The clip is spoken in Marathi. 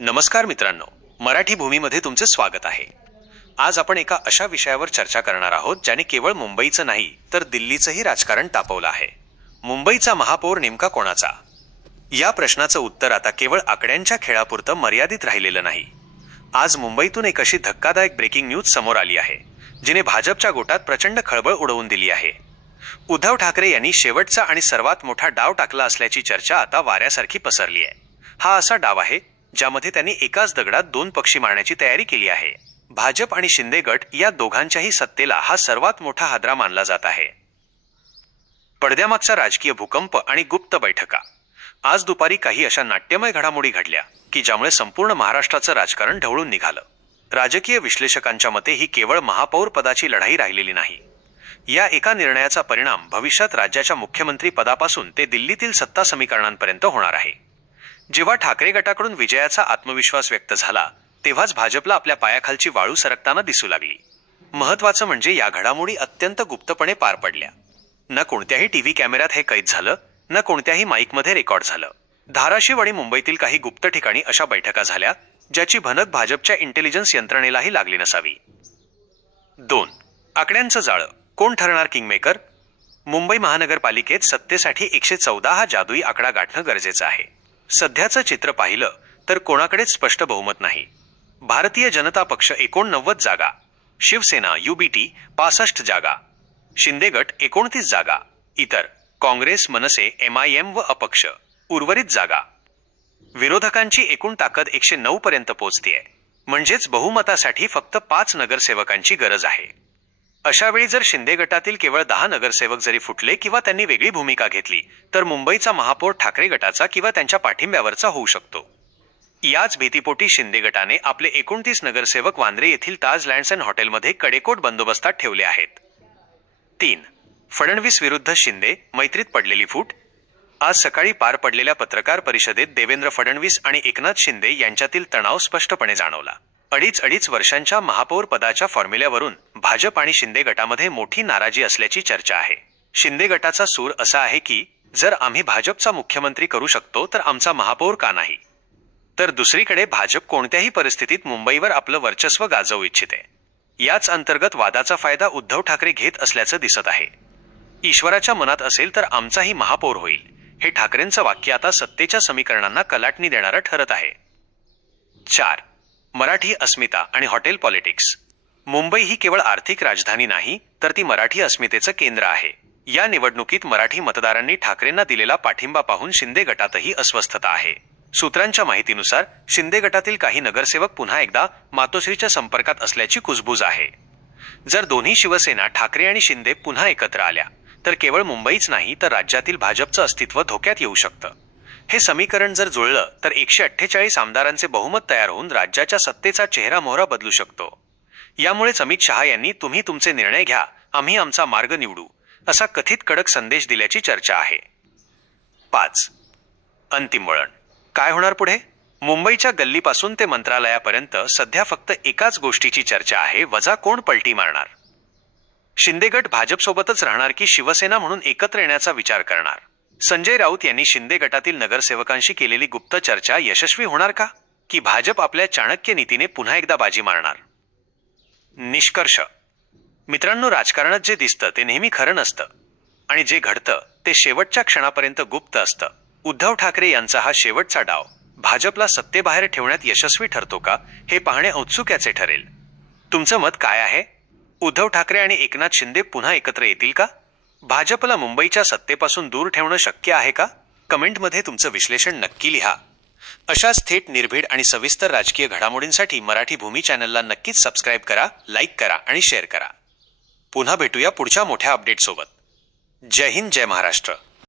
नमस्कार मित्रांनो, मराठी भूमीमध्ये तुमचे स्वागत आहे। आज आपण एका अशा विषयावर चर्चा करणार आहोत ज्याने केवळ मुंबईचं नाही तर दिल्लीचंही राजकारण तापवलं आहे। मुंबईचा महापौर नेमका कोणाचा? या प्रश्नाचं उत्तर आता केवळ आकड्यांच्या खेळापुरतं मर्यादित राहिलेलं नाही। आज मुंबईतून एक अशी धक्कादायक ब्रेकिंग न्यूज समोर आली आहे जिने भाजपच्या गोटात प्रचंड खळबळ उडवून दिली आहे। उद्धव ठाकरे यांनी शेवटचा आणि सर्वात मोठा डाव टाकला असल्याची चर्चा आता वाऱ्यासारखी पसरली आहे। हा असा डाव आहे ज्यामध्ये त्यांनी एकाच दगडात दोन पक्षी मारण्याची तयारी केली आहे। भाजप आणि शिंदे गट या दोघांच्याही सत्तेला हा सर्वात मोठा हादरा मानला जात आहे। पडद्यामागचा राजकीय भूकंप आणि गुप्त बैठका। आज दुपारी काही अशा नाट्यमय घडामोडी घडल्या की ज्यामुळे संपूर्ण महाराष्ट्राचं राजकारण ढवळून निघालं। राजकीय विश्लेषकांच्या मते ही केवळ महापौर पदाची लढाई राहिलेली नाही। या एका निर्णयाचा परिणाम भविष्यात राज्याच्या मुख्यमंत्री पदापासून ते दिल्लीतील सत्ता समीकरणांपर्यंत होणार आहे। जेव्हा ठाकरे गटाकडून विजयाचा आत्मविश्वास व्यक्त झाला तेव्हाच भाजपला आपल्या पायाखालची वाळू सरकताना दिसू लागली। महत्त्वाचं म्हणजे या घडामोडी अत्यंत गुप्तपणे पार पडल्या। न कोणत्याही टीव्ही कॅमेऱ्यात हे कैद झालं, न कोणत्याही माईकमध्ये रेकॉर्ड झालं। धाराशिव आणि मुंबईतील काही गुप्त ठिकाणी अशा बैठका झाल्या ज्याची भनक भाजपच्या इंटेलिजन्स यंत्रणेलाही लागली नसावी। 2. आकड्यांचं जाळं, कोण ठरणार किंगमेकर? मुंबई महानगरपालिकेत सत्तेसाठी 114 हा जादुई आकडा गाठणं गरजेचं आहे। सध्याचं चित्र पाहिलं तर कोणाकडेच स्पष्ट बहुमत नाही। भारतीय जनता पक्ष 89 जागा, शिवसेना UBT 65 जागा, शिंदे गट 29 जागा, इतर काँग्रेस, मनसे, MIM व अपक्ष उर्वरित जागा। विरोधकांची एकूण ताकद 109 पर्यंत पोहोचतेय, म्हणजेच बहुमतासाठी फक्त 5 नगरसेवकांची गरज आहे। अशा वेळी जर शिंदे गटातील केवळ 10 नगरसेवक जरी फुटले किंवा त्यांनी वेगळी भूमिका घेतली तर मुंबईचा महापौर ठाकरे गटाचा किंवा त्यांच्या पाठिंब्यावरचा होऊ शकतो। याच भीतीपोटी शिंदे गटाने आपले 29 नगरसेवक वांद्रे येथील ताज लँड्स अँड हॉटेलमध्ये कडेकोट बंदोबस्तात ठेवले आहेत। 3. फडणवीस विरुद्ध शिंदे, मैत्रीत पडलेली फूट। आज सकाळी पार पडलेल्या पत्रकार परिषदेत देवेंद्र फडणवीस आणि एकनाथ शिंदे यांच्यातील तणाव स्पष्टपणे जाणवला। अडीच वर्षांच्या महापौर पदाच्या फॉर्म्युल्यावरून भाजप आणि शिंदे गटामध्ये मोठी नाराजी असल्याची चर्चा आहे। शिंदे गटाचा सूर असा आहे की जर आम्ही भाजपचा मुख्यमंत्री करू शकतो तर आमचा महापौर का नाही? तर दुसरीकडे भाजप कोणत्याही परिस्थितीत मुंबईवर आपलं वर्चस्व गाजवू इच्छिते। याच अंतर्गत वादाचा फायदा उद्धव ठाकरे घेत असल्याचं दिसत आहे। ईश्वराच्या मनात असेल तर आमचाही महापौर होईल, हे ठाकरेंचं वाक्य आता सत्तेच्या समीकरणांना कलाटणी देणारं ठरत आहे। 4. मराठी अस्मिता आणि हॉटेल पॉलिटिक्स। मुंबई ही केवळ आर्थिक राजधानी नाही तर ती मराठी अस्मितेचं केंद्र आहे। या निवडणुकीत मराठी मतदारांनी ठाकरेंना दिलेला पाठिंबा पाहून शिंदे गटातही अस्वस्थता आहे। सूत्रांच्या माहितीनुसार शिंदे गटातील काही नगरसेवक पुन्हा एकदा मातोश्रीच्या संपर्कात असल्याची कुजबूज आहे। जर दोन्ही शिवसेना, ठाकरे आणि शिंदे पुन्हा एकत्र आल्या तर केवळ मुंबईच नाही तर राज्यातील भाजपचं अस्तित्व धोक्यात येऊ शकतं। हे समीकरण जर जुळलं तर 148 आमदारांचे बहुमत तयार होऊन राज्याच्या सत्तेचा चेहरा मोहरा बदलू शकतो। यामुळेच अमित शहा यांनी तुम्ही तुमचे निर्णय घ्या, आम्ही आमचा मार्ग निवडू असा कथित कडक संदेश दिल्याची चर्चा आहे। 5. अंतिम वळण, काय होणार पुढे? मुंबईच्या गल्लीपासून ते मंत्रालयापर्यंत सध्या फक्त एकाच गोष्टीची चर्चा आहे, वजा कोण पलटी मारणार? शिंदे गट भाजपसोबतच राहणार की शिवसेना म्हणून एकत्र येण्याचा विचार करणार? संजय राऊत यांनी शिंदे गटातील नगरसेवकांशी केलेली गुप्त चर्चा यशस्वी होणार का, की भाजप आपल्या चाणक्य नीतीने पुन्हा एकदा बाजी मारणार? निष्कर्ष मित्रांनो, राजकारणात जे दिसतं ते नेहमी खरं नसतं आणि जे घडतं ते शेवटच्या क्षणापर्यंत गुप्त असतं। उद्धव ठाकरे यांचा हा शेवटचा डाव भाजपला सत्तेबाहेर ठेवण्यात यशस्वी ठरतो का, हे पाहणे औत्सुक्याचे ठरेल। तुमचं मत काय आहे? उद्धव ठाकरे आणि एकनाथ शिंदे पुन्हा एकत्र येतील का? भाजपला मुंबईच्या सत्तेपासून दूर ठेवणं शक्य आहे का? कमेंटमध्ये तुमचं विश्लेषण नक्की लिहा। अशाच थेट, निर्भीड आणि सविस्तर राजकीय घडामोडींसाठी मराठी भूमी चॅनलला नक्कीच सबस्क्राईब करा, लाईक करा आणि शेअर करा। पुन्हा भेटूया पुढच्या मोठ्या अपडेटसोबत। जय हिंद, जय महाराष्ट्र।